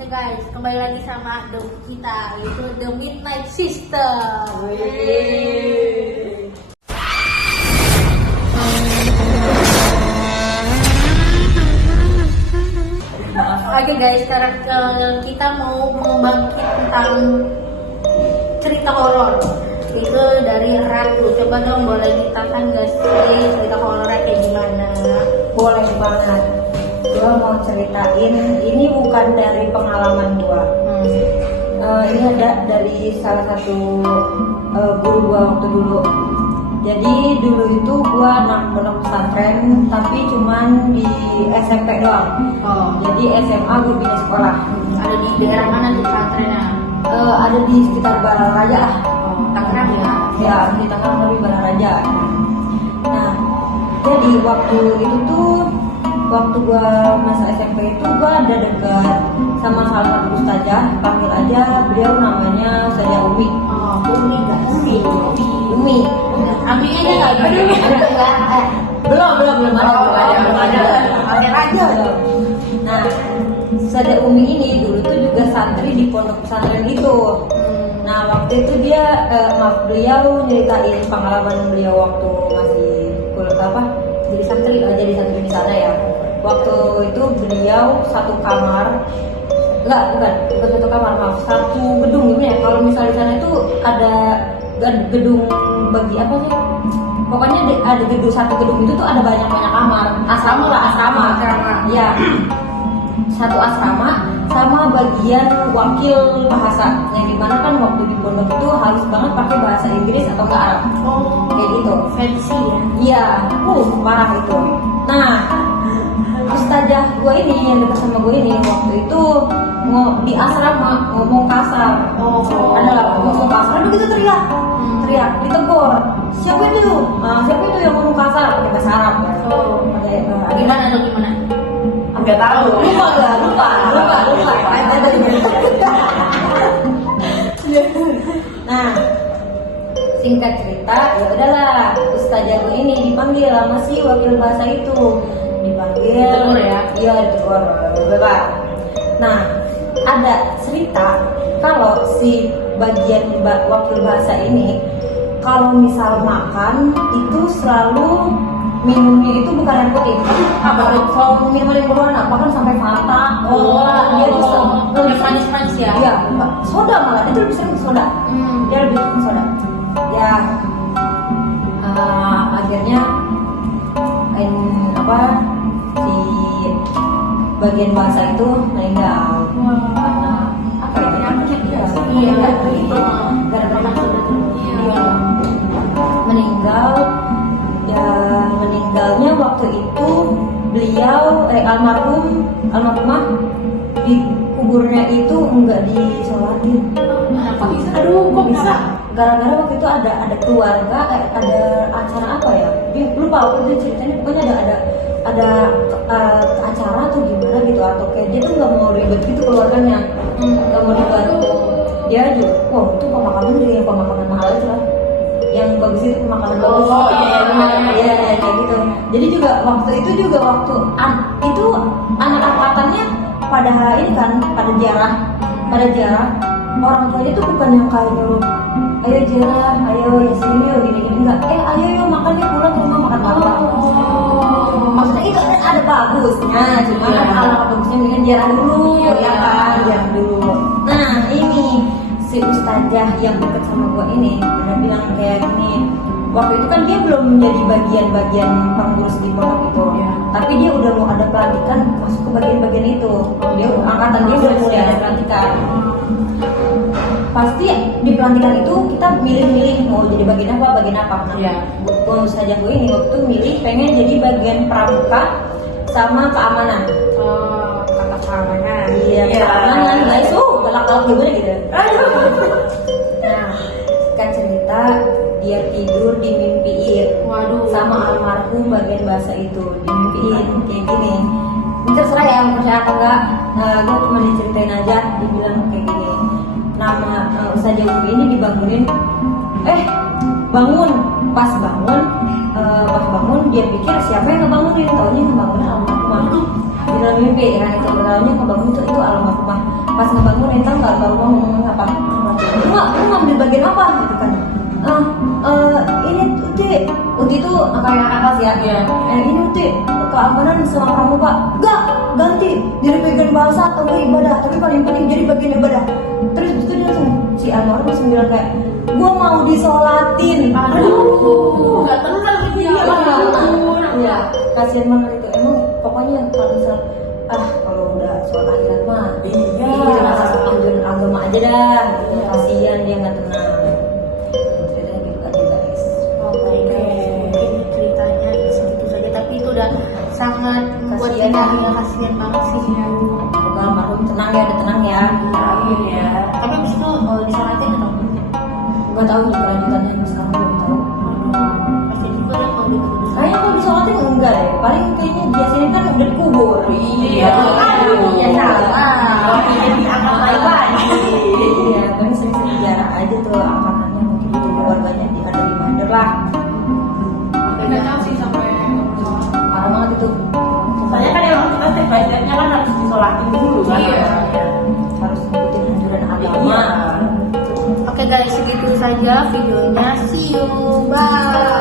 Oke guys, kembali lagi sama kita, yaitu The Midnight Sister. Oke guys, sekarang kita mau membangkit tentang cerita horor. Itu dari Ratu. Coba dong boleh ditakan guys, cerita horornya kayak gimana? Boleh banget. Gua mau ceritain, ini bukan dari pengalaman gua. Ini ada dari salah satu guru gua waktu dulu. Jadi dulu itu gua anak pondok pesantren, tapi cuman di SMP doang. Jadi SMA gua pindah sekolah. Ada di daerah mana tuh pesantrennya? Ada di sekitar Balaraja lah. Tangerang ya? Ya, di Tangerang tapi Balaraja. Nah, jadi waktu itu tuh, waktu gua masa SMP itu gua ada dekat sama salah satu ustazah, panggil aja beliau namanya Ustazah Umi. Umi guys. Umi. Ambil aja nggak? Belum ada. Ambil aja. Nah, Ustazah Umi ini dulu tuh juga santri di pondok pesantren itu. Nah, waktu itu beliau nyeritain pengalaman beliau waktu masih jadi santri di sana ya. Waktu itu beliau satu kamar, bukan satu kamar, maaf, satu gedung gimana ya? Kalau misalnya di sana itu ada gedung bagi apa sih? Pokoknya ada satu gedung itu tuh ada banyak kamar, asrama. Ya, satu asrama sama bagian wakil bahasa, yang dimana kan waktu di pondok itu harus banget pakai bahasa Inggris atau enggak Arab. Kayak gitu. Fancy ya? Iya, parah itu. Nah, ustazah gue ini yang dekat sama gue ini waktu itu di asrama ngomong kasar. Ada ngomong kasar, udah gitu teriak, ditegur. Siapa itu yang ngomong kasar pakai bahasa Arab ya? Gimana atau gimana? Nggak tahu. Lupa. Nah, singkat cerita, ya udahlah, ustazah gue ini dipanggil sama si wakil bahasa itu. Ditegur ya? Iya, ditegur. Bebas. Nah, ada cerita kalau si bagian wakil bahasa ini, kalau misal makan itu selalu minumnya itu bukan air putih, kalau minuman yang berwarna, bahkan sampai Fanta, dia bisa lebih manis ya? Iya, soda malah, itu lebih sering soda. Dia lebih sering soda. Ya, akhirnya si bagian bahasa itu meninggal karena apa ya, penyakit ya? Iya, gara-gara soda tuh. Meninggal. Dan meninggalnya waktu itu beliau almarhumah di kuburnya itu enggak disolatin. Kenapa bisa? Aduh, kok bisa? Gara-gara waktu itu ada keluarga, ada acara apa ya? Lupa waktu itu ceritanya, pokoknya ada acara atau gimana gitu, atau kayak dia tuh nggak mau ribet gitu keluarganya, nggak mau ribet. Dia aja, itu pemakaman dari pemakaman mahal itu lah. Yang bagus itu pemakaman bagus. Iya, kayak gitu. Jadi juga waktu itu itu anak angkatannya pada ini kan, pada ziarah. Orang tuanya tuh bukan yang kayak nyuruh, ayo ziarah, ayo ya sini yuk, gini enggak. Ayo yuk makan yuk, pulang ke rumah makan apa. Maksudnya itu ada bagusnya, cuma kalau bagusnya mendingan ziarah dulu, ya kan, ziarah dulu. Nah, ini si ustazah yang dekat sama gua ini pernah bilang kayak gini, waktu itu kan dia belum menjadi bagian pengurus di pondok itu, tapi dia udah mau ada pelantikan masuk ke bagian itu. Dia angkatan dia udah mulai ada pelantikan. Pasti di pelantikan itu kita milih-milih mau jadi bagian apa. Gua ustazah gua ini waktu itu milih pengen jadi bagian pramuka sama keamanan. Kata keamanan. Iya, keamanan guys. Galak-galak gimana gitu. Nah, kan cerita dia tidur dimimpiin. Waduh. Sama almarhum bagian bahasa itu dimimpiin kayak gini. Terserah ya mau percaya atau enggak. Gue cuma diceritain aja, dibilang kayak gini. Nama ustazah Umi ini dibangunin. Bangun. Pas bangun dia pikir siapa yang ngebangunin, taunya ngebangunin almarhumah. di dalam mimpi ya itu dalamnya kebangun itu almarhumah. Pas ngebangun entar nggak almarhumah ngomong apa? Lu ngambil bagian apa gitu kan? Ini Uti itu kayak anak kelas ya. Ini Uti keamanan sama kamu Pak. Enggak, ganti jadi bagian bahasa atau ibadah. Tapi paling penting jadi bagian ibadah. Terus itu dia langsung si Anwar langsung bilang kayak, gua mau disolatin. Aduh, nggak tenang gitu ya. Iya, kasihan banget itu. Emang pokoknya kalau misal kalau udah sholat akhirat mah kita masuk anjuran agama aja dah. Gitu. Kasihan dia nggak tenang. Ceritanya gitu aja guys. Oke, mungkin ceritanya segitu saja. Tapi itu udah sangat membuat Kasihan. kita ya, kasihan banget sih. Semoga almarhum tenang ya, udah tenang ya. Amin ya. Tapi abis itu disolatin atau? Gak tahu nih kelanjutannya sekarang belum tahu. Pasti juga ya kalau gitu. Kayaknya kalau disolatin enggak deh. Paling kayaknya biasanya kan udah dikubur. Iya. Iya salah. Jadi anak lagi. Iya, paling sering-sering jarak aja tuh angkatannya mungkin itu keluarganya ada di Bandar lah. Nggak tahu sih sampai Parah banget itu. Soalnya kan emang kita step by stepnya kan harus disolatin dulu kan. Iya. Harus ngikutin anjuran agama. Iya. Oke guys, segitu saja videonya. See you, bye.